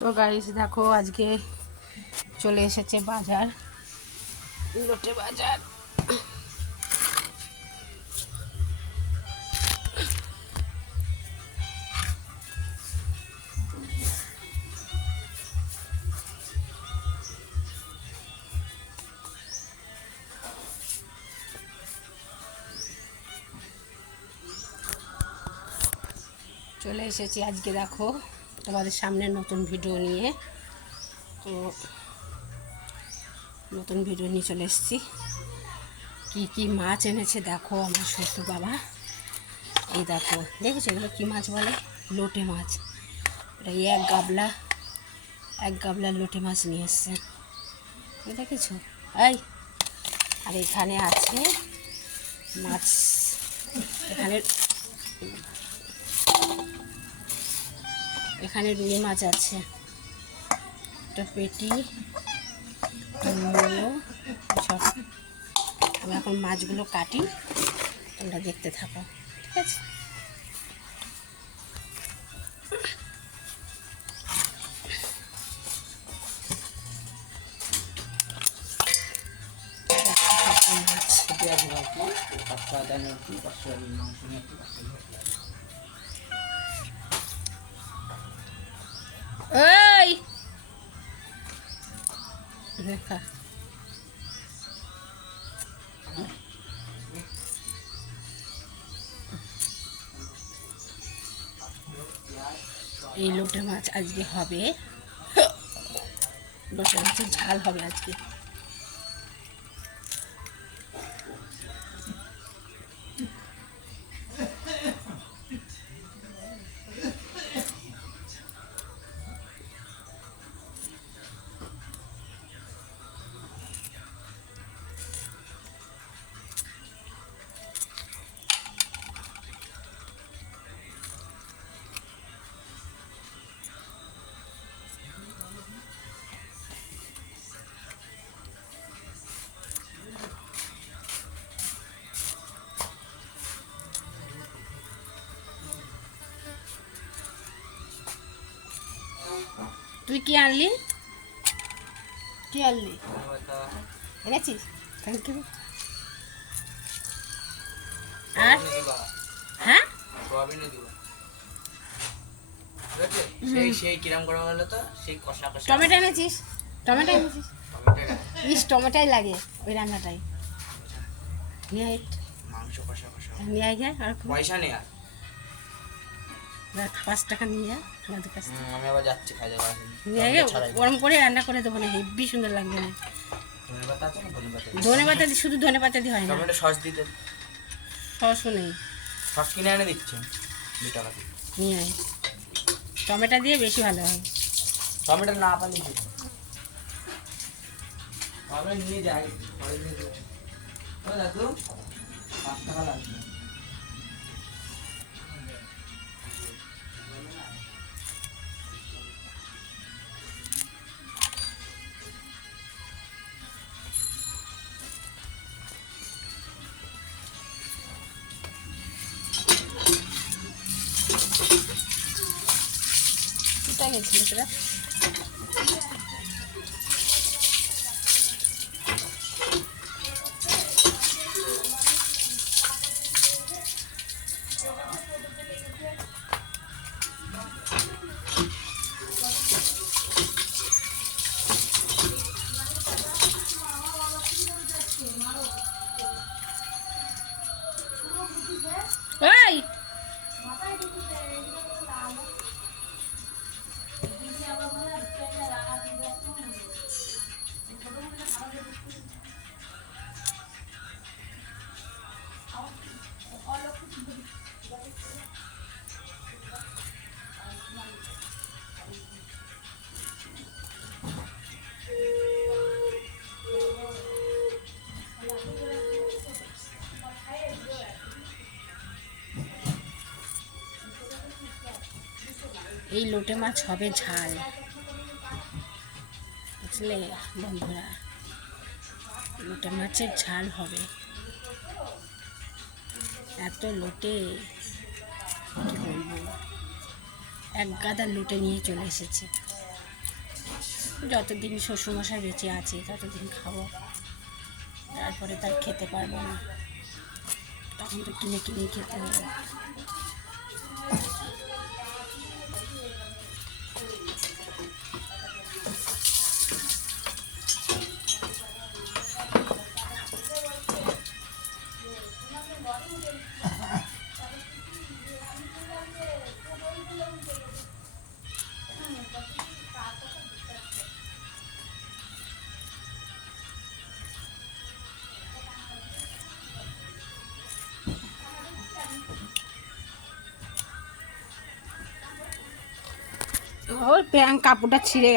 তো গাইস দেখো আজকে চলে এসেছে বাজার। লোটে বাজার। চলে এসেছি আজকে দেখো। তোমাদের সামনে নতুন ভিডিও নিয়ে। তো নতুন ভিডিও নিয়ে চলে এসেছি। কী কী মাছ এনেছে দেখো আমার শ্বশুর বাবা। এই দেখো, দেখেছ এগুলো কী মাছ বলে? লোটে মাছ। এই এক গাবলা এক গাবলা লোটে মাছ নিয়ে এসছে। দেখেছ? এই, আর এখানে আছে মাছ। এখানে এখানে রুই মাছ আছে। একটা পেটি মূলো, সব। আমি এখন মাছগুলো কাটি, তোমরা দেখতে থাকো, ঠিক আছে? দেখা। এই লোটে মাছ আজকে হবে। লোটে মাছের ঝাল হবে আজকে। তুই কি আনলি? কি আনলি? এনেছিস? থ্যাংক ইউ আর? হ্যাঁ? টমেটো এনেছিস? টমেটো এনেছিস? ইস টমেটোই লাগে ওই রান্নাটাই। নিয়ে আয়। মাংস কষা কষা। নিয়ে আর পয়সা নেই আর। পাঁচ টাকা নিয়ে কাছে আমি আবার যাচ্ছি খাই গরম করে রান্না করে দেবো না হেব্বি সুন্দর লাগবে না। ধনে পাতা শুধু ধনে পাতা দিয়ে হয় না। টমেটো সস দিতে। সসও নেই। সস কিনে এনে দিচ্ছে। দু টাকা নিয়ে আয়। টমেটো দিয়ে বেশি ভালো হয়। টমেটো না পারলে কি নিয়ে যাই দাদু পাঁচ টাকা লাগবে। কোথায় গেছিলি এই লোটে মাছ হবে ঝাল। বুঝলে বন্ধুরা? লোটে মাছের ঝাল হবে। এত লোটে, কি বলব? এক গাদা লোটে নিয়ে চলে এসেছে। যতদিন শ্বশুরমশাই বেঁচে আছে, ততদিন খাব। তারপরে তার খেতে পারব না। তখন তো কিনে কিনে খেতে হবে। ওর প্যাং কাপড়টা ছিঁড়ে